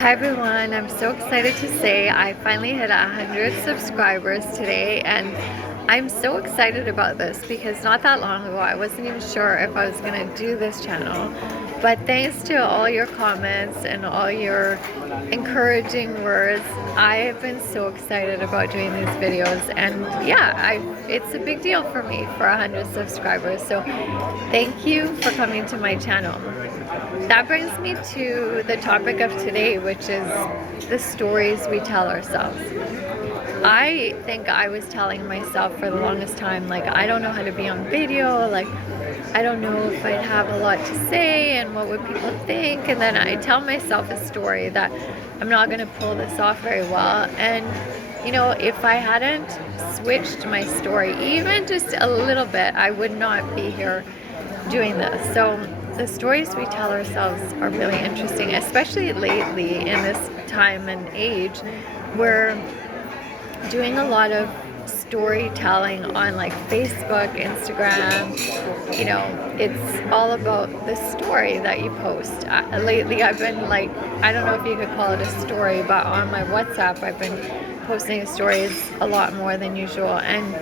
Hi everyone, I'm so excited to say I finally hit 100 subscribers today, and I'm so excited about this because not that long ago I wasn't even sure if I was going to do this channel, but thanks to all your comments and all your encouraging words, I have been so excited about doing these videos. And yeah, it's a big deal for me for 100 subscribers, so thank you for coming to my channel. That brings me to the topic of today, which is the stories we tell ourselves. I think I was telling myself for the longest time, like, I don't know how to be on video, like, I don't know if I'd have a lot to say and what would people think. And then I tell myself a story that I'm not going to pull this off very well. And, you know, if I hadn't switched my story even just a little bit, I would not be here doing this. So the stories we tell ourselves are really interesting, especially lately in this time and age. We're doing a lot of storytelling on like Facebook, Instagram. You know, it's all about the story that you post. Lately I've been like, I don't know if you could call it a story, but on my WhatsApp I've been posting stories a lot more than usual, and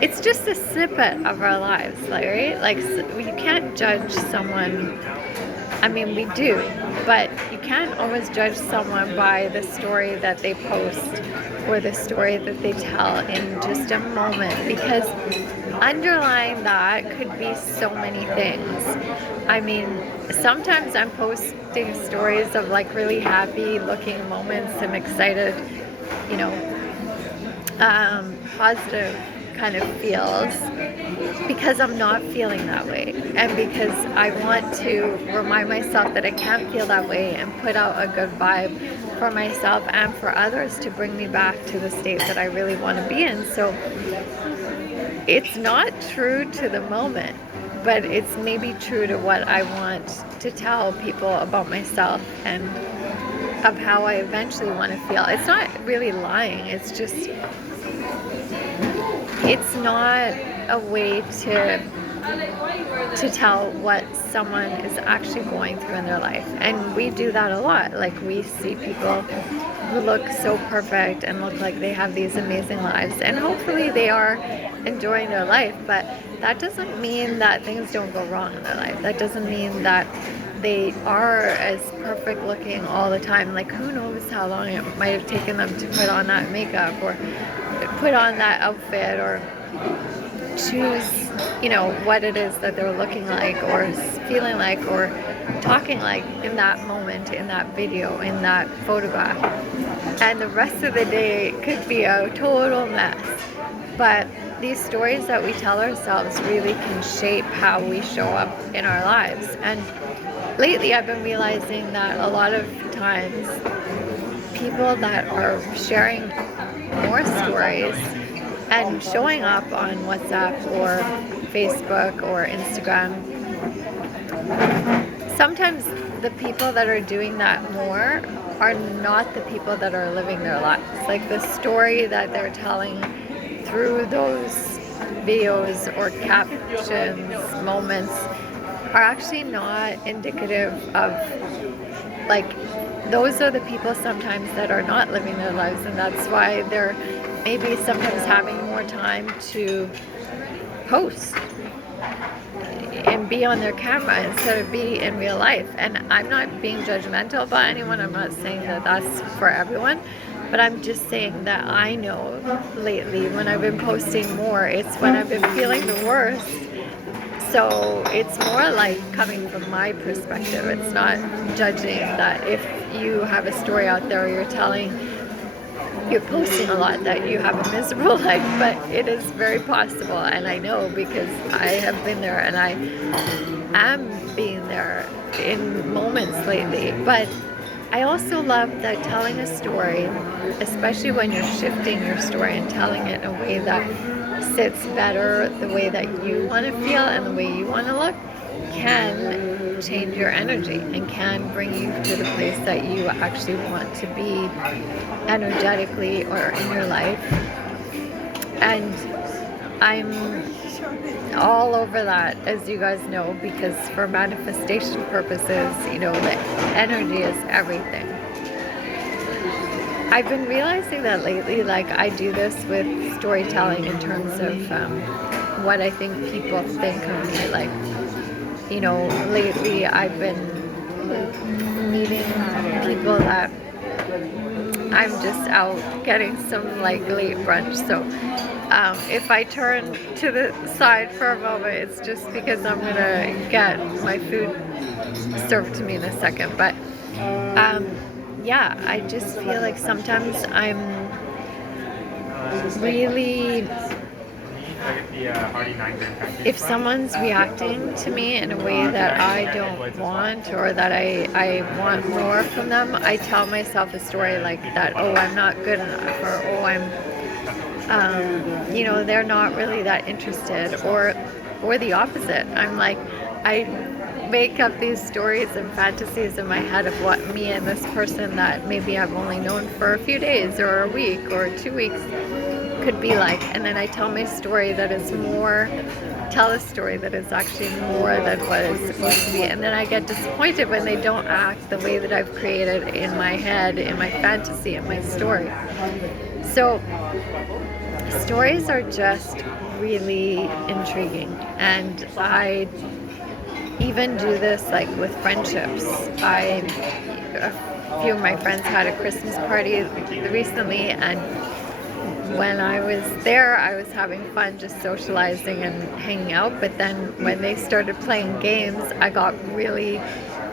it's just a snippet of our lives, like, right? Like, you can't judge someone. I mean, we do, but you can't always judge someone by the story that they post or the story that they tell in just a moment, because underlying that could be so many things. I mean, sometimes I'm posting stories of like really happy looking moments and excited, you know, positive kind of feels, because I'm not feeling that way, and because I want to remind myself that I can't feel that way and put out a good vibe for myself and for others to bring me back to the state that I really want to be in. So it's not true to the moment, but it's maybe true to what I want to tell people about myself and of how I eventually want to feel. It's not really lying, it's just, it's not a way to tell what someone is actually going through in their life. And we do that a lot. Like, we see people who look so perfect and look like they have these amazing lives, and hopefully they are enjoying their life, but that doesn't mean that things don't go wrong in their life. That doesn't mean that they are as perfect looking all the time. Like, who knows how long it might have taken them to put on that makeup or put on that outfit or choose, you know, what it is that they're looking like or feeling like or talking like in that moment, in that video, in that photograph. And the rest of the day could be a total mess. But these stories that we tell ourselves really can shape how we show up in our lives. And lately I've been realizing that a lot of times people that are sharing more stories and showing up on WhatsApp or Facebook or Instagram, sometimes the people that are doing that more are not the people that are living their lives. Like, the story that they're telling through those videos or captions, moments, are actually not indicative of, like, those are the people sometimes that are not living their lives, and that's why they're maybe sometimes having more time to post and be on their camera instead of be in real life. And I'm not being judgmental about anyone. I'm not saying that that's for everyone, but I'm just saying that I know lately when I've been posting more, it's when I've been feeling the worst. So it's more like coming from my perspective. It's not judging that if you have a story out there or you're posting a lot that you have a miserable life, but it is very possible, and I know because I have been there and I am being there in moments lately. But I also love that telling a story, especially when you're shifting your story and telling it in a way that sits better, the way that you want to feel and the way you want to look, can change your energy and can bring you to the place that you actually want to be energetically or in your life. And I'm all over that, as you guys know, because for manifestation purposes, you know, the energy is everything. I've been realizing that lately, like I do this with storytelling in terms of what I think people think of me. Like, you know, lately I've been meeting people that I'm just out getting some like late brunch. So if I turn to the side for a moment, it's just because I'm gonna get my food served to me in a second. But yeah, I just feel like sometimes I'm really, if someone's reacting to me in a way that I don't want, or that I want more from them, I tell myself a story like that, oh, I'm not good enough, or oh, you know, they're not really that interested, or the opposite. I'm like, I make up these stories and fantasies in my head of what me and this person that maybe I've only known for a few days or a week or 2 weeks could be like, and then I tell my story that is more, tell a story that is actually more than what it's supposed to be, and then I get disappointed when they don't act the way that I've created in my head, in my fantasy, in my story. So stories are just really intriguing, and I even do this like with friendships. A few of my friends had a Christmas party recently, and when I was there, I was having fun just socializing and hanging out, but then when they started playing games, I got really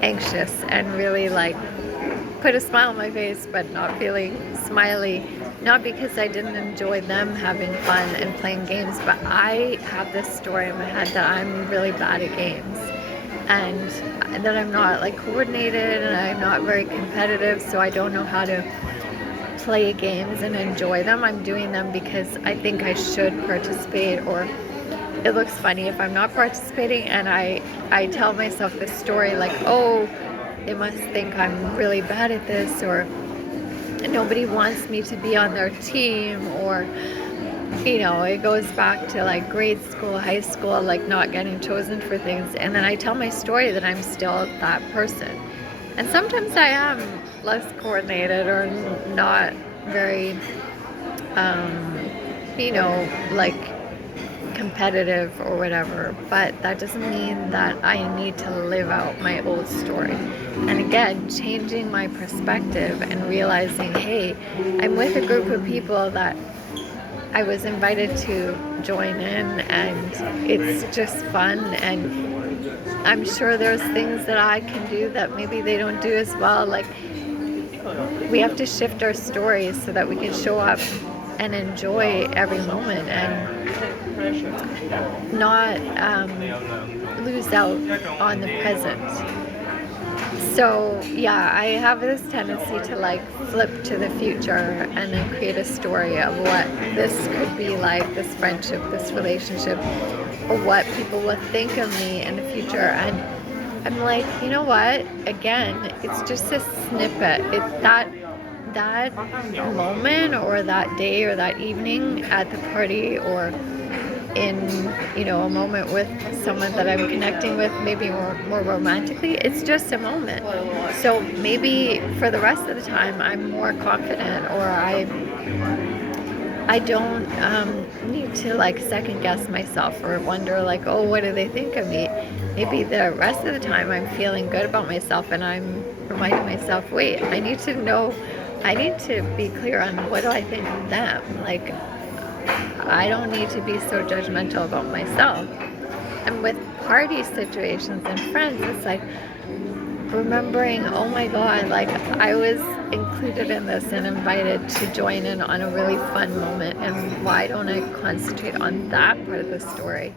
anxious and really like put a smile on my face, but not feeling smiley. Not because I didn't enjoy them having fun and playing games, but I have this story in my head that I'm really bad at games, and that I'm not like coordinated, and I'm not very competitive, so I don't know how to play games and enjoy them. I'm doing them because I think I should participate, or it looks funny if I'm not participating, and I tell myself this story like, oh, they must think I'm really bad at this, or nobody wants me to be on their team, or you know, it goes back to like grade school, high school, like not getting chosen for things, and then I tell my story that I'm still that person. And sometimes I am less coordinated or not very, you know, like competitive or whatever, but that doesn't mean that I need to live out my old story. And again, changing my perspective and realizing, hey, I'm with a group of people that I was invited to join in, and it's just fun, and I'm sure there's things that I can do that maybe they don't do as well. Like, we have to shift our stories so that we can show up and enjoy every moment and not lose out on the present. So yeah, I have this tendency to like flip to the future and then create a story of what this could be like, this friendship, this relationship, or what people will think of me in the future. And I'm like, you know what? Again, it's just a snippet. It's that moment, or that day, or that evening at the party, or in, you know, a moment with someone that I'm connecting with, maybe more romantically. It's just a moment. So maybe for the rest of the time I'm more confident, or I don't need to like second guess myself or wonder like, oh, what do they think of me? Maybe the rest of the time I'm feeling good about myself, and I'm reminding myself, wait, I need to be clear on what do I think of them. Like, I don't need to be so judgmental about myself. And with party situations and friends, it's like remembering, oh my God, like I was included in this and invited to join in on a really fun moment, and why don't I concentrate on that part of the story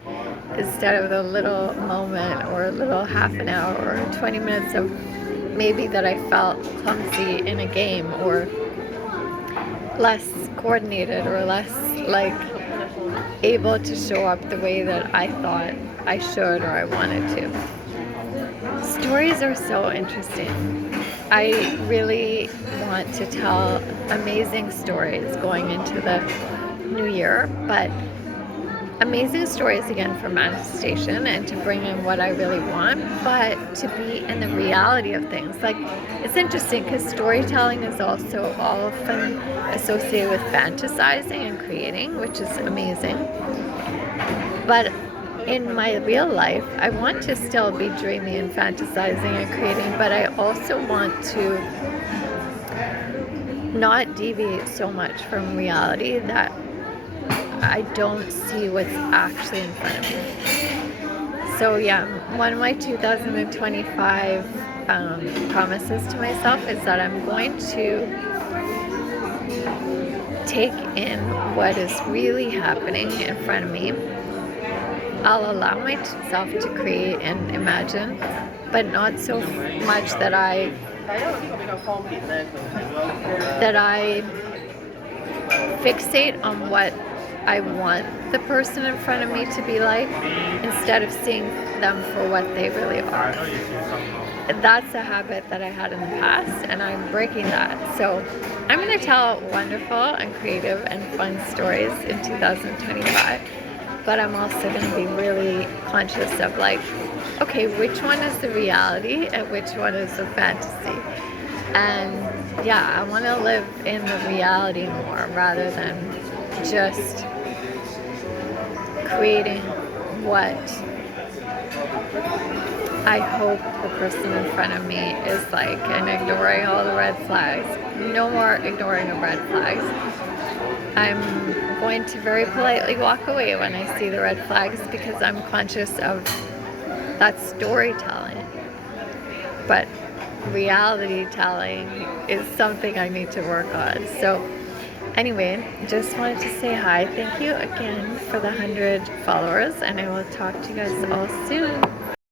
instead of the little moment or a little half an hour or 20 minutes of maybe that I felt clumsy in a game, or less coordinated, or less like able to show up the way that I thought I should or I wanted to. Stories are so interesting. I really want to tell amazing stories going into the new year, but amazing stories again for manifestation and to bring in what I really want, but to be in the reality of things. Like, it's interesting because storytelling is also often associated with fantasizing and creating, which is amazing. But in my real life, I want to still be dreaming and fantasizing and creating, but I also want to not deviate so much from reality that I don't see what's actually in front of me. So yeah, one of my 2025 promises to myself is that I'm going to take in what is really happening in front of me. I'll allow myself to create and imagine, but not so much that I fixate on what I want the person in front of me to be like instead of seeing them for what they really are. That's a habit that I had in the past, and I'm breaking that. So I'm going to tell wonderful and creative and fun stories in 2025, but I'm also going to be really conscious of like, okay, which one is the reality and which one is the fantasy? And yeah, I want to live in the reality more rather than just creating what I hope the person in front of me is like and ignoring all the red flags. No more ignoring of red flags. I'm going to very politely walk away when I see the red flags because I'm conscious of that storytelling. But reality telling is something I need to work on. So anyway, just wanted to say hi. Thank you again for the 100 followers, and I will talk to you guys all soon.